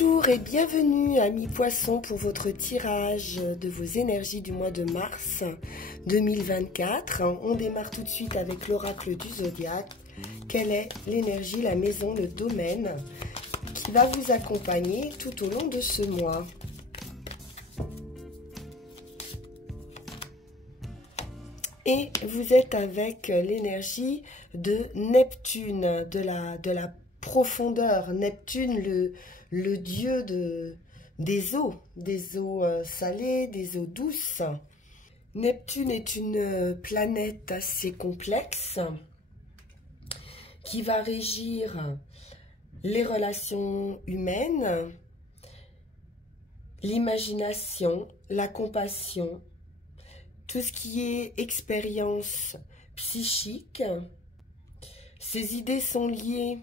Bonjour et bienvenue amis poissons pour votre tirage de vos énergies du mois de mars 2024. On démarre tout de suite avec l'oracle du zodiaque. Quelle est l'énergie, la maison, le domaine qui va vous accompagner tout au long de ce mois? Et vous êtes avec l'énergie de Neptune, de la profondeur. Neptune, le dieu des eaux salées, des eaux douces. Neptune est une planète assez complexe qui va régir les relations humaines, l'imagination, la compassion, tout ce qui est expérience psychique. Ces idées sont liées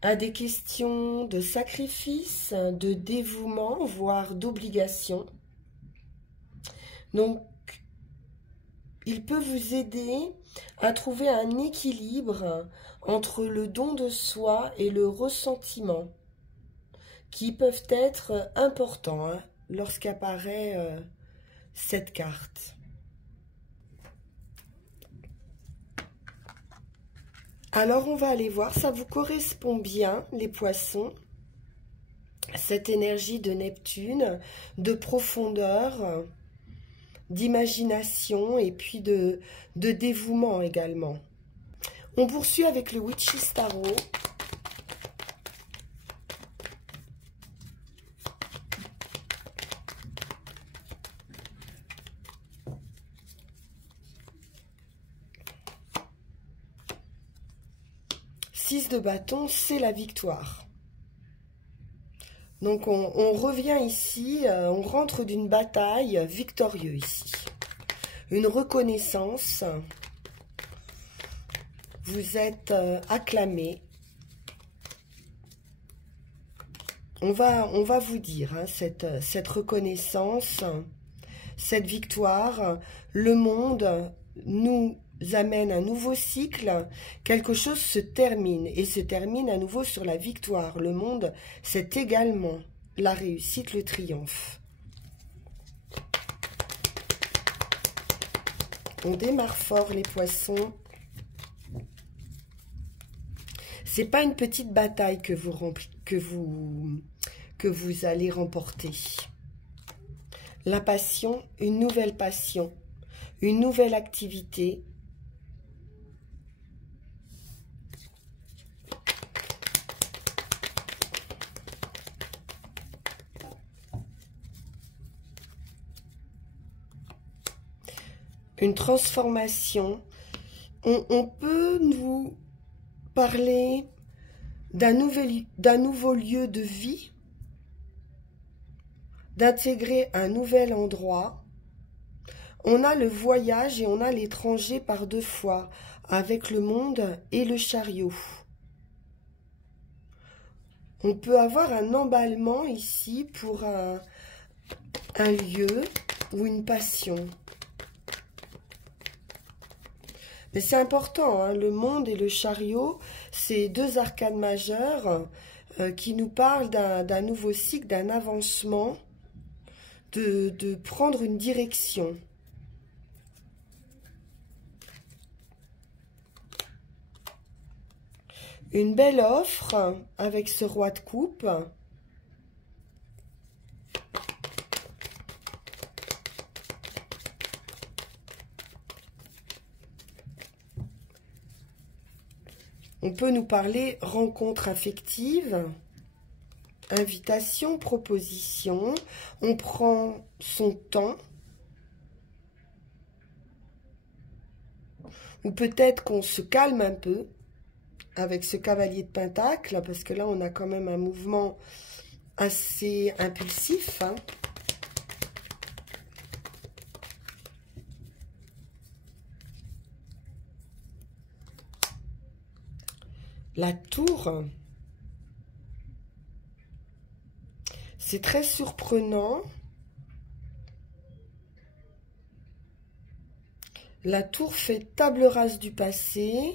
à des questions de sacrifice, de dévouement, voire d'obligation. Donc, il peut vous aider à trouver un équilibre entre le don de soi et le ressentiment, qui peuvent être importants lorsqu'apparaît cette carte. Alors on va aller voir, ça vous correspond bien les poissons, cette énergie de Neptune, de profondeur, d'imagination et puis de dévouement également. On poursuit avec le Witch's Tarot. Six de bâton, c'est la victoire. Donc on revient ici, on rentre d'une bataille victorieux ici. Une reconnaissance. Vous êtes acclamé. On va vous dire cette reconnaissance, cette victoire. Le monde nous amène un nouveau cycle, quelque chose se termine et se termine à nouveau sur la victoire. Le monde, c'est également la réussite, le triomphe. On démarre fort les poissons. C'est pas une petite bataille que vous allez remporter. La passion, une nouvelle passion, une nouvelle activité. Une transformation. On peut nous parler d'un nouveau lieu de vie, d'intégrer un nouvel endroit. On a le voyage et on a l'étranger par deux fois, avec le monde et le chariot. On peut avoir un emballement ici pour un lieu ou une passion. Mais c'est important, le monde et le chariot, c'est deux arcanes majeures qui nous parlent d'un nouveau cycle, d'un avancement, de prendre une direction. Une belle offre avec ce roi de coupe. On peut nous parler rencontre affective, invitation, proposition. On prend son temps. Ou peut-être qu'on se calme un peu avec ce cavalier de pentacle, parce que là, on a quand même un mouvement assez impulsif. La tour, c'est très surprenant. La tour fait table rase du passé,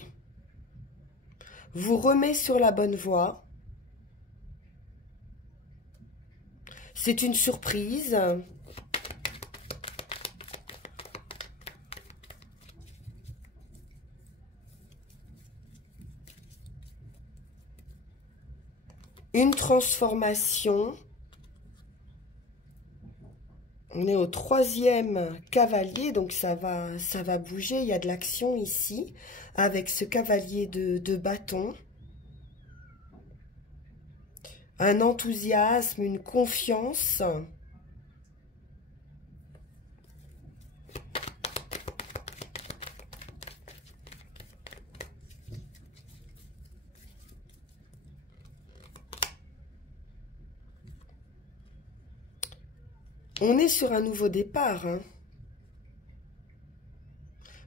vous remet sur la bonne voie. C'est une surprise. Une transformation. On est au 3e cavalier, donc ça va bouger. Il y a de l'action ici, avec ce cavalier de bâton. Un enthousiasme, une confiance. On est sur un nouveau départ, hein.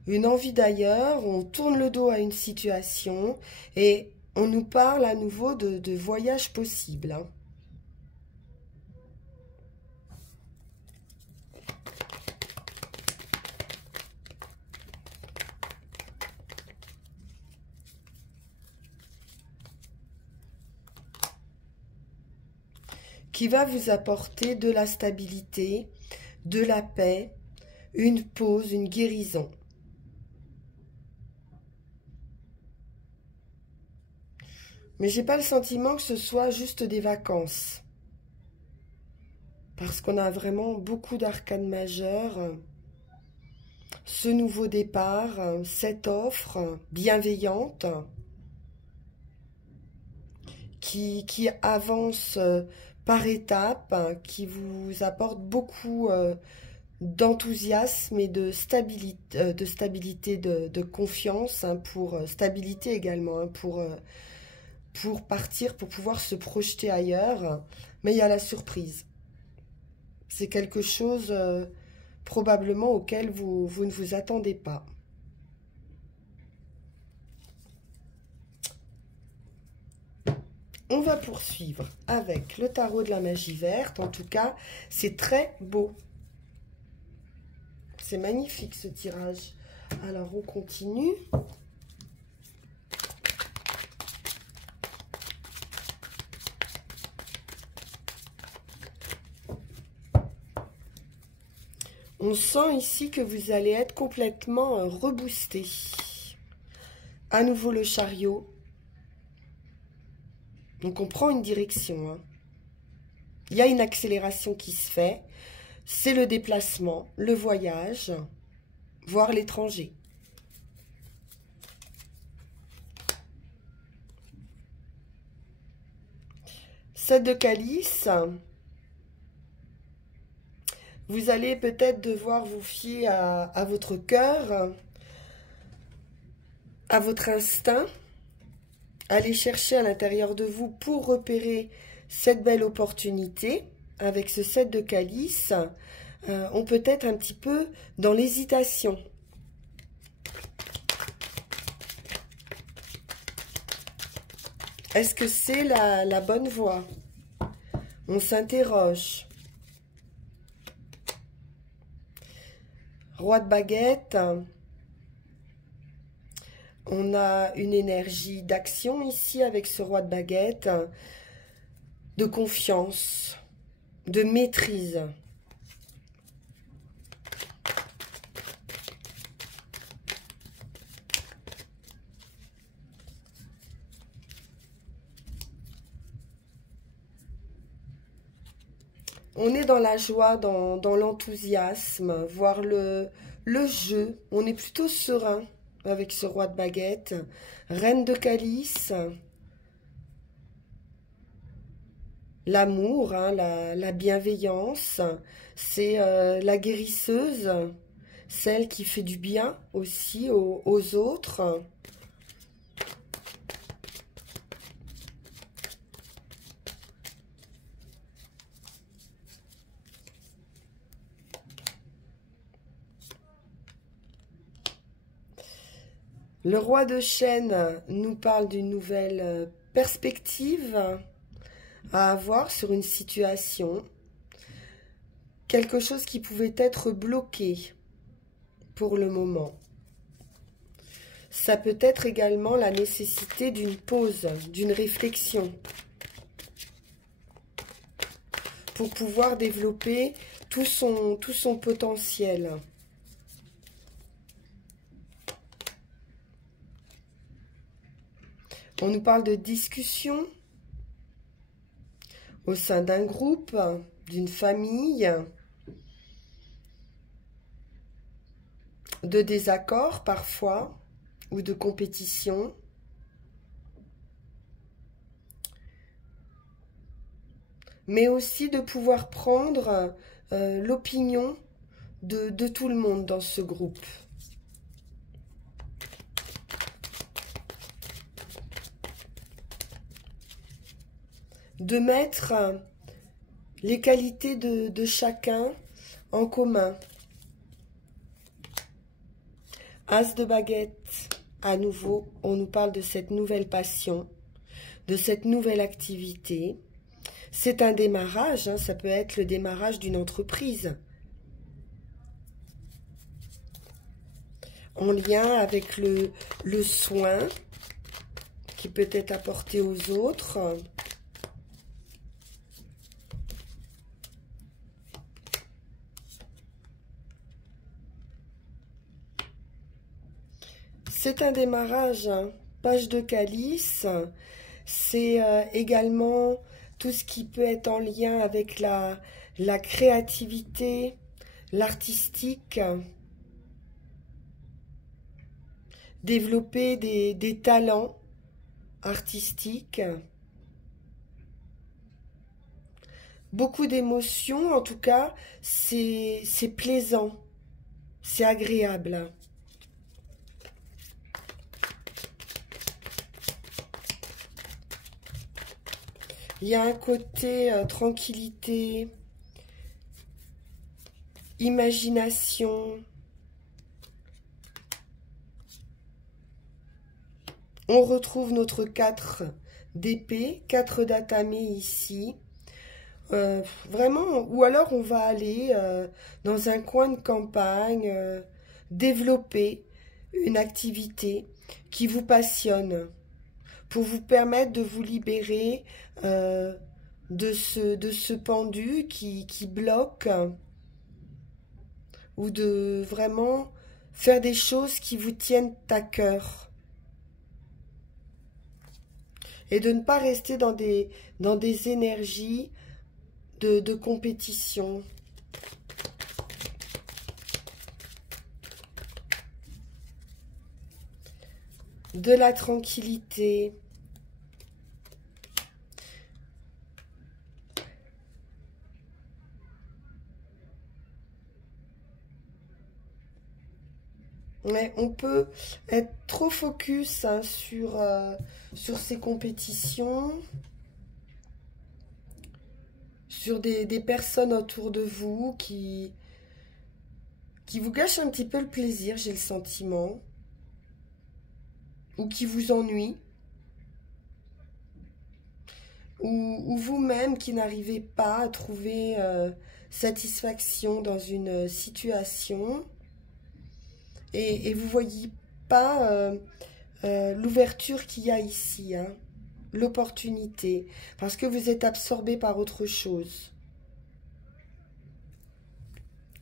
Une envie d'ailleurs, on tourne le dos à une situation et on nous parle à nouveau de voyage possible, hein. Qui va vous apporter de la stabilité, de la paix, une pause, une guérison. Mais j'ai pas le sentiment que ce soit juste des vacances. Parce qu'on a vraiment beaucoup d'arcanes majeures. Ce nouveau départ, cette offre bienveillante qui avance par étapes, qui vous apporte beaucoup d'enthousiasme et de stabilité, de confiance, hein, pour stabilité également, hein, pour partir, pour pouvoir se projeter ailleurs. Mais il y a la surprise. C'est quelque chose probablement auquel vous ne vous attendez pas. On va poursuivre avec le tarot de la magie verte. En tout cas, c'est très beau. C'est magnifique ce tirage. Alors, on continue. On sent ici que vous allez être complètement reboosté. À nouveau le chariot. Donc on prend une direction, hein. Il y a une accélération qui se fait. C'est le déplacement, le voyage, voire l'étranger. Sept de calice. Vous allez peut-être devoir vous fier à votre cœur, à votre instinct. Allez chercher à l'intérieur de vous pour repérer cette belle opportunité. Avec ce 7 de calice, on peut être un petit peu dans l'hésitation. Est-ce que c'est la bonne voie? On s'interroge. Roi de baguette. On a une énergie d'action ici avec ce roi de baguette, de confiance, de maîtrise. On est dans la joie, dans l'enthousiasme, voire le jeu. On est plutôt serein avec ce roi de baguette. Reine de calice. L'amour, hein, la bienveillance. C'est la guérisseuse, celle qui fait du bien aussi aux autres. Le roi de chêne nous parle d'une nouvelle perspective à avoir sur une situation. Quelque chose qui pouvait être bloqué pour le moment. Ça peut être également la nécessité d'une pause, d'une réflexion. pour pouvoir développer tout son potentiel. On nous parle de discussion au sein d'un groupe, d'une famille, de désaccords parfois, ou de compétition. Mais aussi de pouvoir prendre l'opinion de tout le monde dans ce groupe. De mettre les qualités de chacun en commun. As de baguette, à nouveau, on nous parle de cette nouvelle passion, de cette nouvelle activité. C'est un démarrage, hein, ça peut être le démarrage d'une entreprise. En lien avec le soin qui peut être apporté aux autres. C'est un démarrage, hein. Page de calice, c'est également tout ce qui peut être en lien avec la créativité, l'artistique, développer des talents artistiques, beaucoup d'émotions, en tout cas, c'est plaisant, c'est agréable. Il y a un côté tranquillité, imagination. On retrouve notre 4 d'épée, 4 d'atame ici. Vraiment, ou alors on va aller dans un coin de campagne, développer une activité qui vous passionne, pour vous permettre de vous libérer de ce pendu qui bloque, ou de vraiment faire des choses qui vous tiennent à cœur. Et de ne pas rester dans des énergies de compétition. De la tranquillité. Mais on peut être trop focus hein, sur ces compétitions, sur des personnes autour de vous qui vous gâchent un petit peu le plaisir, j'ai le sentiment, ou qui vous ennuient, ou vous-même qui n'arrivez pas à trouver satisfaction dans une situation. Et vous ne voyez pas l'ouverture qu'il y a ici, hein, l'opportunité, parce que vous êtes absorbé par autre chose.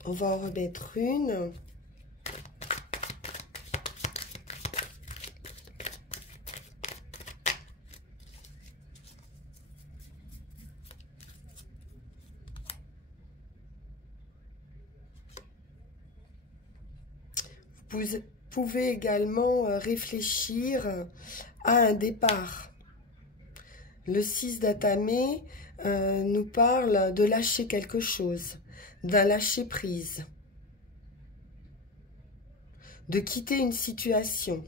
On va en remettre une. Vous pouvez également réfléchir à un départ. Le 6 d'atame nous parle de lâcher quelque chose, d'un lâcher prise, de quitter une situation.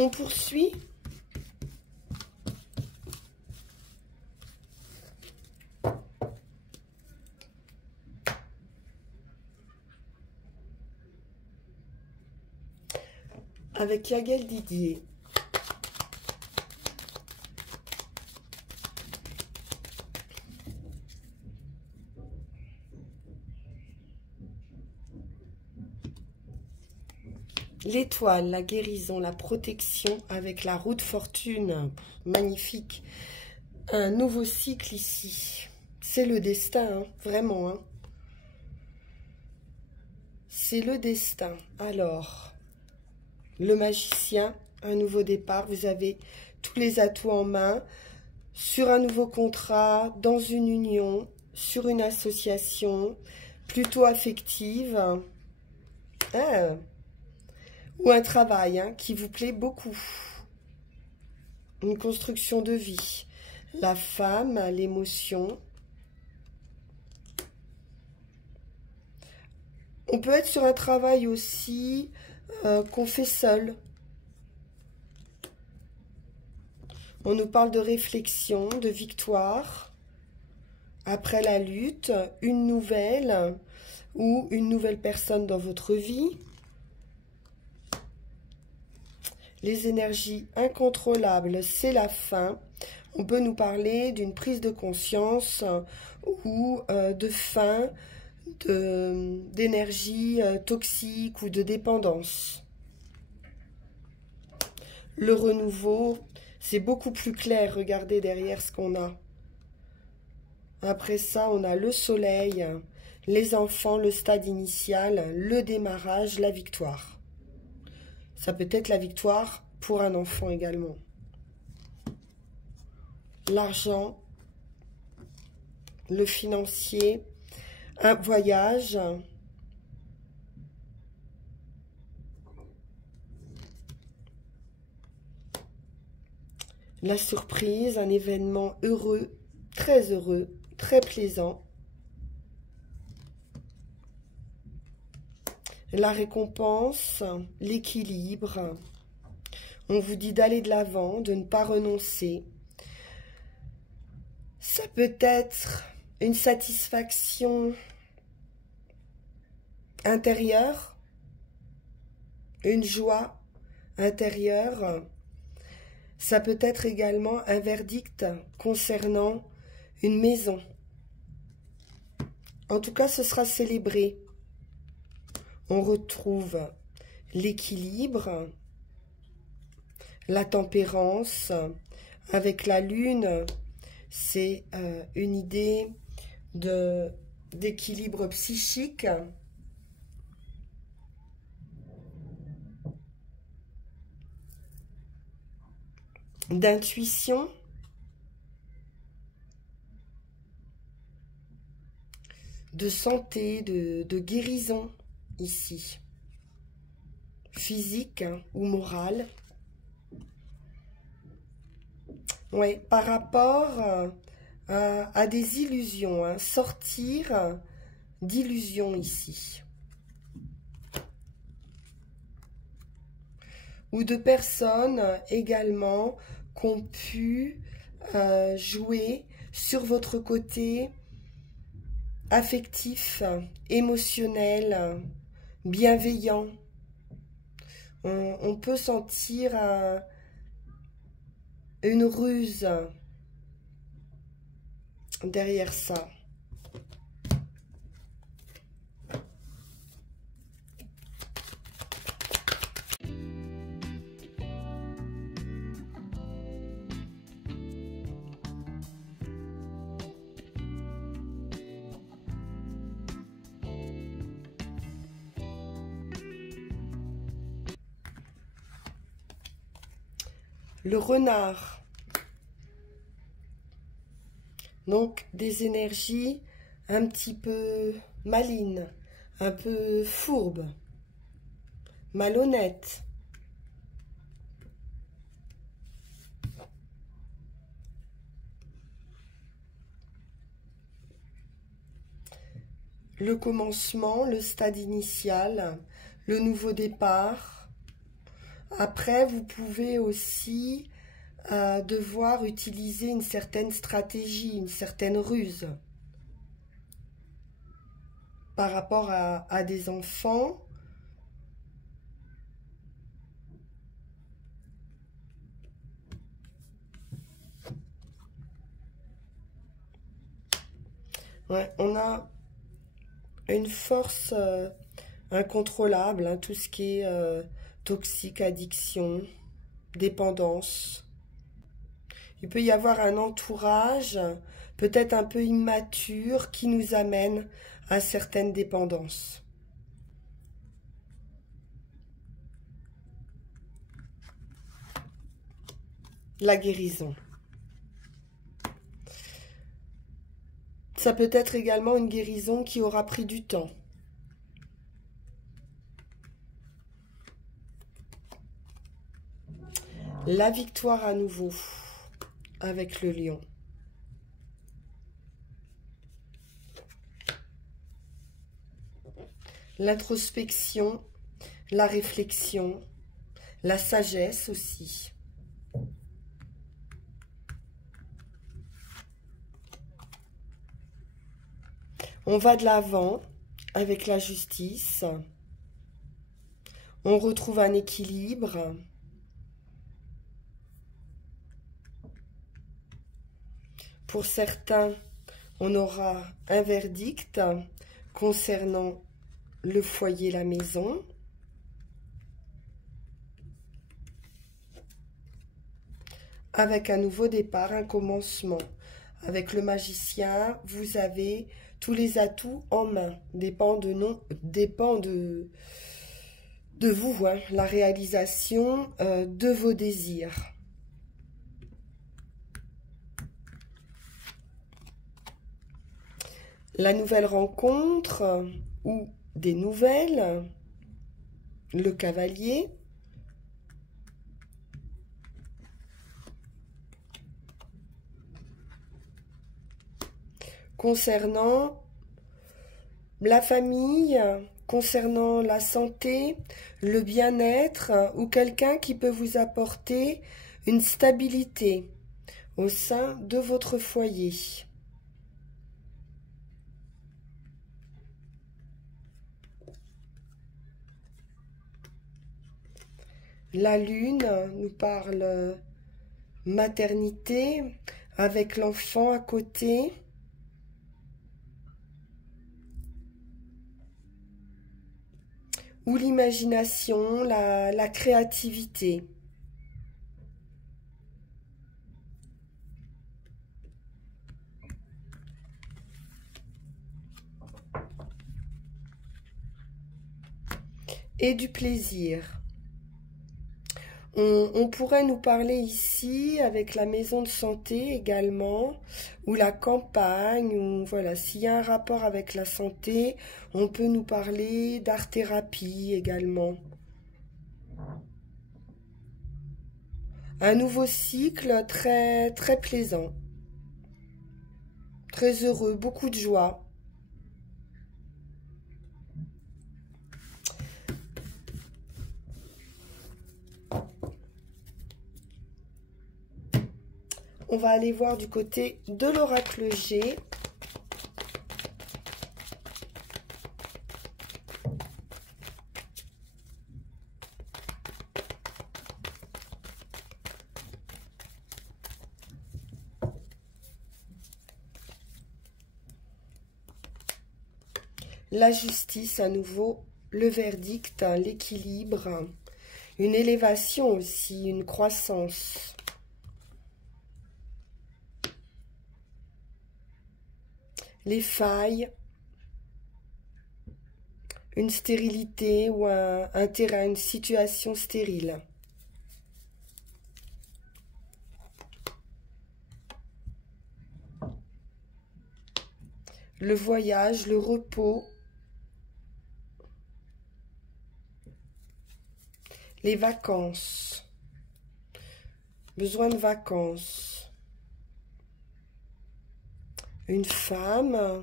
On poursuit. Avec Yagel Didier. L'étoile, la guérison, la protection avec la roue de fortune. Magnifique. Un nouveau cycle ici. C'est le destin, hein, vraiment. Hein. C'est le destin. Alors, le magicien, un nouveau départ. Vous avez tous les atouts en main. Sur un nouveau contrat, dans une union, sur une association, plutôt affective. Ah. Ou un travail hein, qui vous plaît beaucoup. Une construction de vie. La femme, l'émotion. On peut être sur un travail aussi qu'on fait seul. On nous parle de réflexion, de victoire. Après la lutte, une nouvelle ou une nouvelle personne dans votre vie. Les énergies incontrôlables, c'est la fin. On peut nous parler d'une prise de conscience ou de fin d'énergie toxique ou de dépendance. Le renouveau, c'est beaucoup plus clair. Regardez derrière ce qu'on a. Après ça, on a le soleil, les enfants, le stade initial, le démarrage, la victoire. Ça peut être la victoire pour un enfant également. L'argent, le financier, un voyage. La surprise, un événement heureux, très plaisant. La récompense, l'équilibre. On vous dit d'aller de l'avant, de ne pas renoncer. Ça peut être une satisfaction intérieure, une joie intérieure. Ça peut être également un verdict concernant une maison. En tout cas, ce sera célébré. On retrouve l'équilibre, la tempérance. Avec la lune, c'est une idée d'équilibre psychique. D'intuition. De santé, de guérison. Ici, physique hein, ou morale. Ouais, par rapport à des illusions, hein, sortir d'illusions ici. Ou de personnes également qui ont pu jouer sur votre côté affectif, émotionnel, bienveillant. On peut sentir une ruse derrière ça. Le renard. Donc, des énergies un petit peu malines, un peu fourbes, malhonnêtes. Le commencement, le stade initial, le nouveau départ. Après, vous pouvez aussi devoir utiliser une certaine stratégie, une certaine ruse par rapport à des enfants. Ouais, on a une force incontrôlable, hein, tout ce qui est toxique, addiction, dépendance. Il peut y avoir un entourage, peut-être un peu immature, qui nous amène à certaines dépendances. La guérison. Ça peut être également une guérison qui aura pris du temps. La victoire à nouveau avec le lion. L'introspection, la réflexion, la sagesse aussi. On va de l'avant avec la justice. On retrouve un équilibre. Pour certains, on aura un verdict concernant le foyer, la maison. Avec un nouveau départ, un commencement. Avec le magicien, vous avez tous les atouts en main. Dépend de vous, hein, la réalisation de vos désirs. La nouvelle rencontre ou des nouvelles, le cavalier. Concernant la famille, concernant la santé, le bien-être ou quelqu'un qui peut vous apporter une stabilité au sein de votre foyer. La lune nous parle maternité avec l'enfant à côté. Ou l'imagination, la créativité. Et du plaisir. On pourrait nous parler ici avec la maison de santé également, ou la campagne, ou voilà, s'il y a un rapport avec la santé, on peut nous parler d'art-thérapie également. Un nouveau cycle très, très plaisant, très heureux, beaucoup de joie. On va aller voir du côté de l'oracle G. La justice à nouveau, le verdict, l'équilibre, une élévation aussi, une croissance. Les failles, une stérilité ou un terrain, une situation stérile. Le voyage, le repos, les vacances, besoin de vacances. Une femme,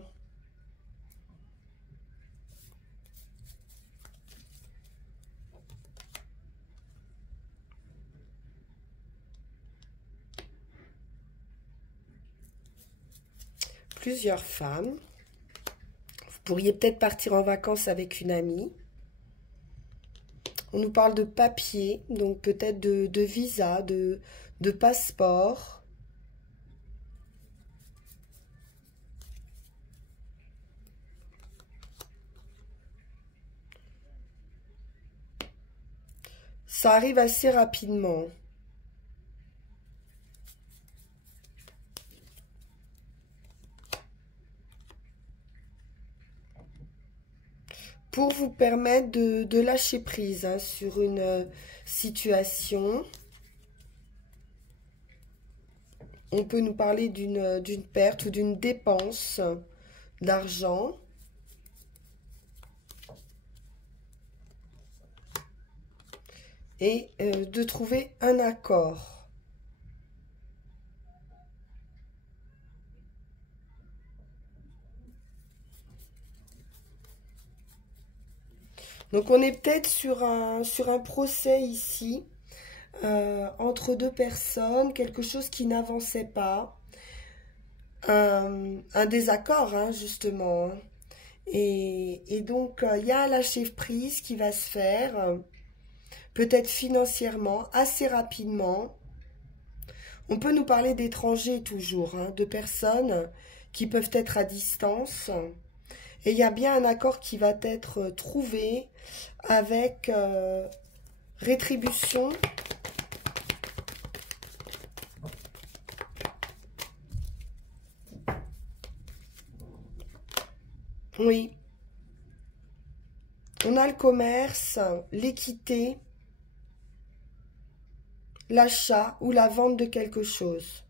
plusieurs femmes. Vous pourriez peut-être partir en vacances avec une amie. On nous parle de papier, donc peut-être de visa, de passeport. Ça arrive assez rapidement. Pour vous permettre de lâcher prise hein, sur une situation. On peut nous parler d'une perte ou d'une dépense d'argent. Et de trouver un accord. Donc on est peut-être sur un procès ici, entre deux personnes, quelque chose qui n'avançait pas, un désaccord hein, justement. Hein. Et donc il y a un lâcher-prise qui va se faire, peut-être financièrement, assez rapidement. On peut nous parler d'étrangers toujours, hein, de personnes qui peuvent être à distance. Et il y a bien un accord qui va être trouvé avec rétribution. Oui. On a le commerce, l'équité, l'achat ou la vente de quelque chose.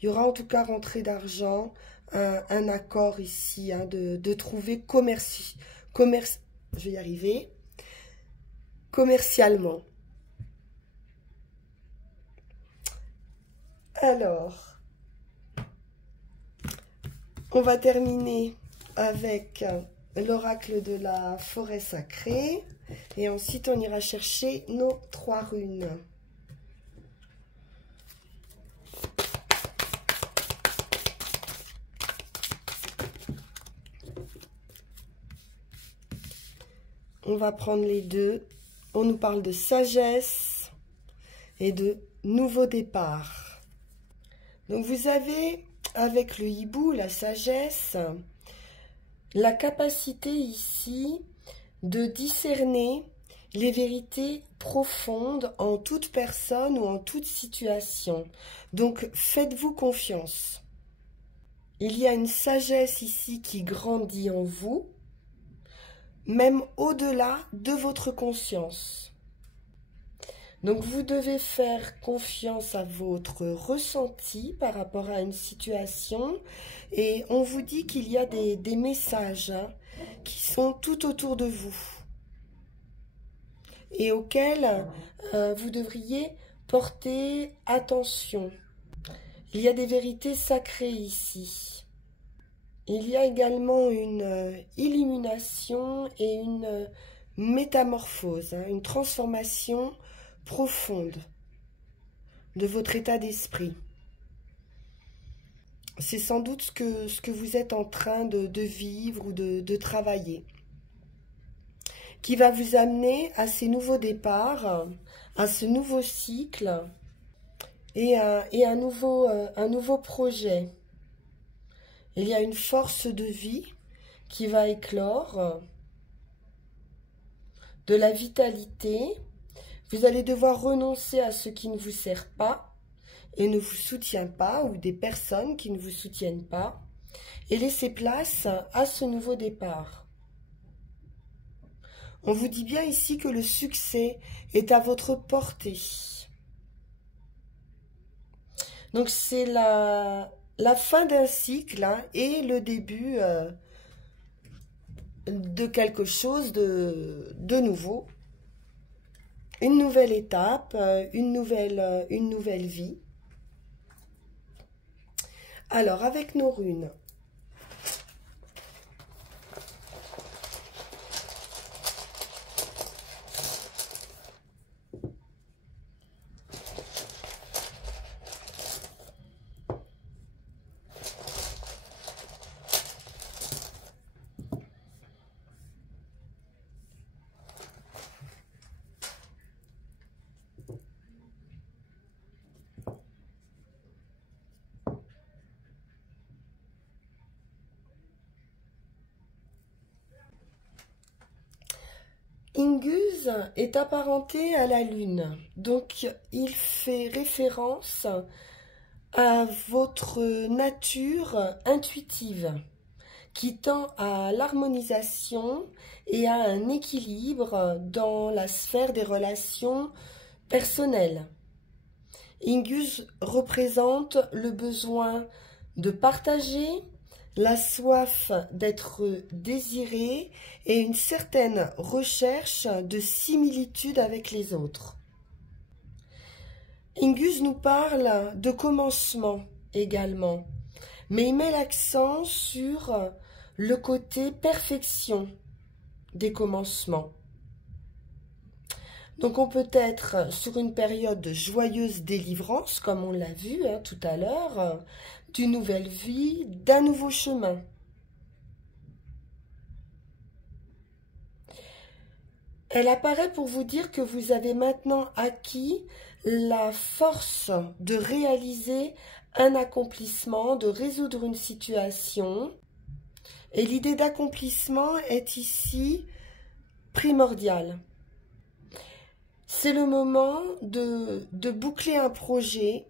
Il y aura en tout cas rentrée d'argent, un accord ici, hein, de trouver je vais y arriver, commercialement. Alors, on va terminer avec l'oracle de la forêt sacrée. Et ensuite, on ira chercher nos 3 runes. On va prendre les deux. On nous parle de sagesse et de nouveau départ. Donc vous avez, avec le hibou, la sagesse, la capacité ici de discerner les vérités profondes en toute personne ou en toute situation. Donc faites-vous confiance. Il y a une sagesse ici qui grandit en vous, même au-delà de votre conscience. Donc vous devez faire confiance à votre ressenti par rapport à une situation et on vous dit qu'il y a des messages hein, qui sont tout autour de vous et auxquels vous devriez porter attention. Il y a des vérités sacrées ici. Il y a également une illumination et une métamorphose, hein, une transformation profonde de votre état d'esprit. C'est sans doute ce que vous êtes en train de vivre ou de travailler, qui va vous amener à ces nouveaux départs, à ce nouveau cycle et un nouveau projet. Il y a une force de vie qui va éclore, de la vitalité. Vous allez devoir renoncer à ce qui ne vous sert pas et ne vous soutient pas, ou des personnes qui ne vous soutiennent pas, et laisser place à ce nouveau départ. On vous dit bien ici que le succès est à votre portée. Donc c'est la fin d'un cycle hein, et le début de quelque chose de nouveau. Une nouvelle étape, une nouvelle vie. Alors, avec nos runes, Ingus est apparenté à la lune, donc il fait référence à votre nature intuitive qui tend à l'harmonisation et à un équilibre dans la sphère des relations personnelles. Ingus représente le besoin de partager, la soif d'être désiré et une certaine recherche de similitude avec les autres. Ingus nous parle de commencement également, mais il met l'accent sur le côté perfection des commencements. Donc on peut être sur une période de joyeuse délivrance, comme on l'a vu tout à l'heure, d'une nouvelle vie, d'un nouveau chemin. Elle apparaît pour vous dire que vous avez maintenant acquis la force de réaliser un accomplissement, de résoudre une situation. Et l'idée d'accomplissement est ici primordiale. C'est le moment de boucler un projet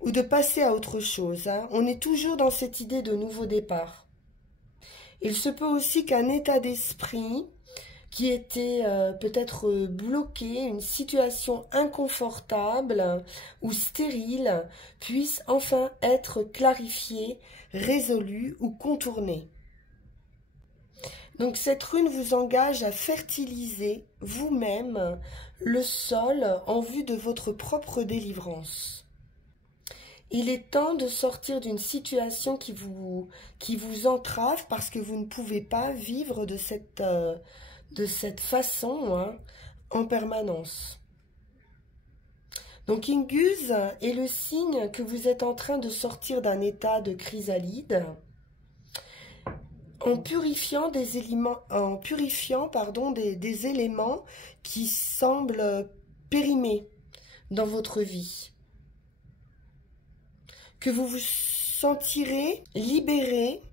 ou de passer à autre chose. On est toujours dans cette idée de nouveau départ. Il se peut aussi qu'un état d'esprit qui était peut-être bloqué, une situation inconfortable ou stérile, puisse enfin être clarifié, résolu ou contourné. Donc cette rune vous engage à fertiliser vous-même le sol en vue de votre propre délivrance. Il est temps de sortir d'une situation qui vous entrave parce que vous ne pouvez pas vivre de cette façon en permanence. Donc Ingus est le signe que vous êtes en train de sortir d'un état de chrysalide en purifiant des éléments, des éléments qui semblent périmés dans votre vie. Que vous vous sentirez libéré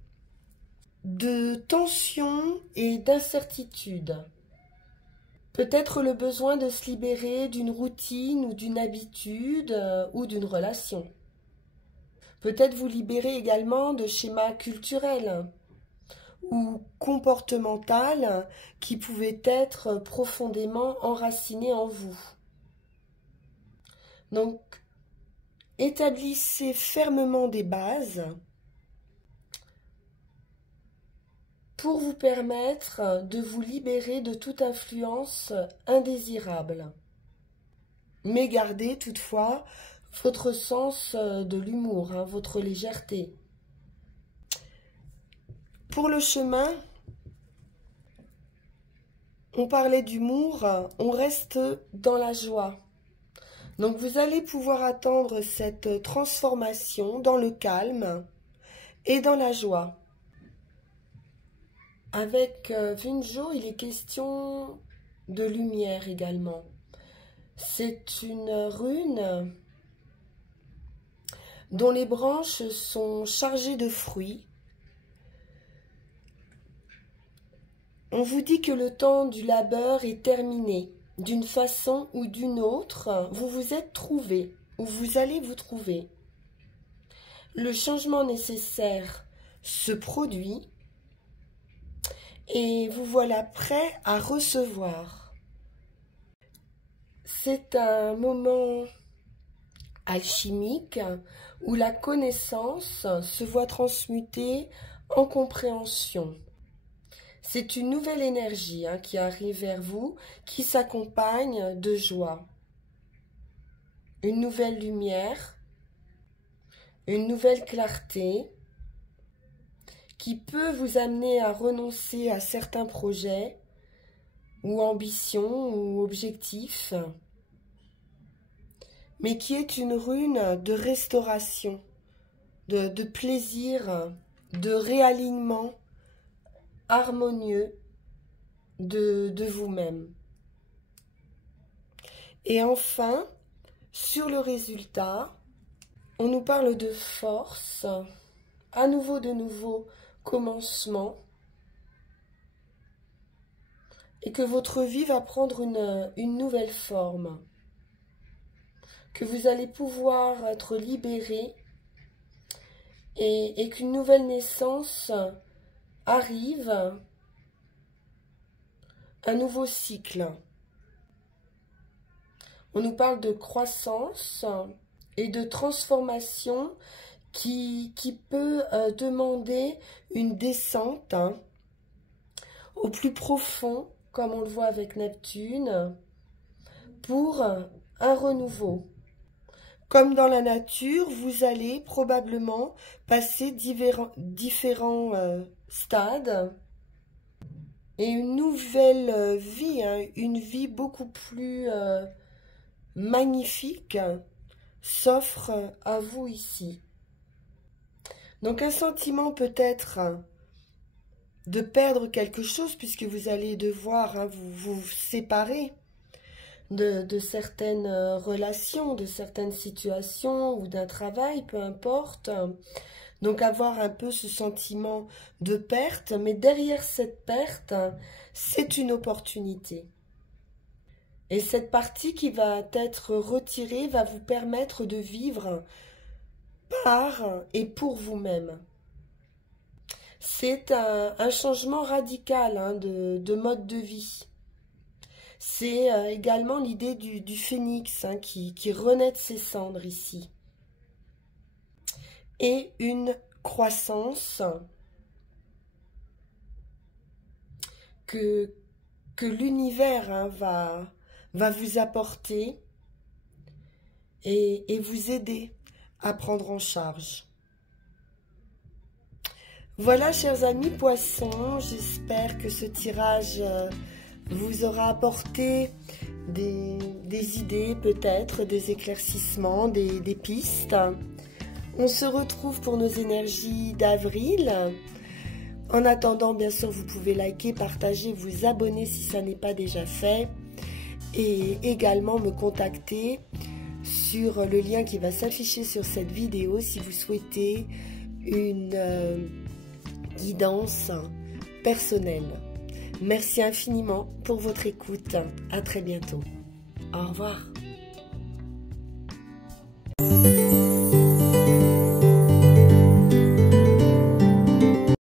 de tensions et d'incertitudes. Peut-être le besoin de se libérer d'une routine ou d'une habitude ou d'une relation. Peut-être vous libérer également de schémas culturels ou comportemental qui pouvaient être profondément enracinés en vous. Donc, établissez fermement des bases pour vous permettre de vous libérer de toute influence indésirable. Mais gardez toutefois votre sens de l'humour, votre légèreté. Pour le chemin, on parlait d'humour, on reste dans la joie. Donc vous allez pouvoir attendre cette transformation dans le calme et dans la joie. Avec Vunjo, il est question de lumière également. C'est une rune dont les branches sont chargées de fruits. On vous dit que le temps du labeur est terminé. D'une façon ou d'une autre, vous vous êtes trouvé, ou vous allez vous trouver. Le changement nécessaire se produit et vous voilà prêt à recevoir. C'est un moment alchimique où la connaissance se voit transmutée en compréhension. C'est une nouvelle énergie qui arrive vers vous, qui s'accompagne de joie. Une nouvelle lumière, une nouvelle clarté qui peut vous amener à renoncer à certains projets ou ambitions ou objectifs, mais qui est une rune de restauration, de plaisir, de réalignement harmonieux de vous-même. Et enfin, sur le résultat, on nous parle de force, à nouveau de nouveaux commencements, et que votre vie va prendre une nouvelle forme, que vous allez pouvoir être libéré et qu'une nouvelle naissance arrive, un nouveau cycle. On nous parle de croissance et de transformation qui peut demander une descente au plus profond, comme on le voit avec Neptune, pour un renouveau. Comme dans la nature, vous allez probablement passer différents stades et une nouvelle vie, une vie beaucoup plus magnifique s'offre à vous ici. Donc un sentiment peut-être de perdre quelque chose puisque vous allez devoir vous séparer de certaines relations, de certaines situations ou d'un travail, peu importe. Donc avoir un peu ce sentiment de perte, mais derrière cette perte, c'est une opportunité. Et cette partie qui va être retirée va vous permettre de vivre par et pour vous-même. C'est un changement radical de mode de vie. C'est également l'idée du phénix qui renaît de ses cendres ici. Et une croissance que l'univers va vous apporter et vous aider à prendre en charge. Voilà, chers amis poissons, j'espère que ce tirage vous aura apporté des idées, peut-être des éclaircissements, des pistes. On se retrouve pour nos énergies d'avril. En attendant, bien sûr, vous pouvez liker, partager, vous abonner si ça n'est pas déjà fait. Et également me contacter sur le lien qui va s'afficher sur cette vidéo si vous souhaitez une guidance personnelle. Merci infiniment pour votre écoute. À très bientôt. Au revoir.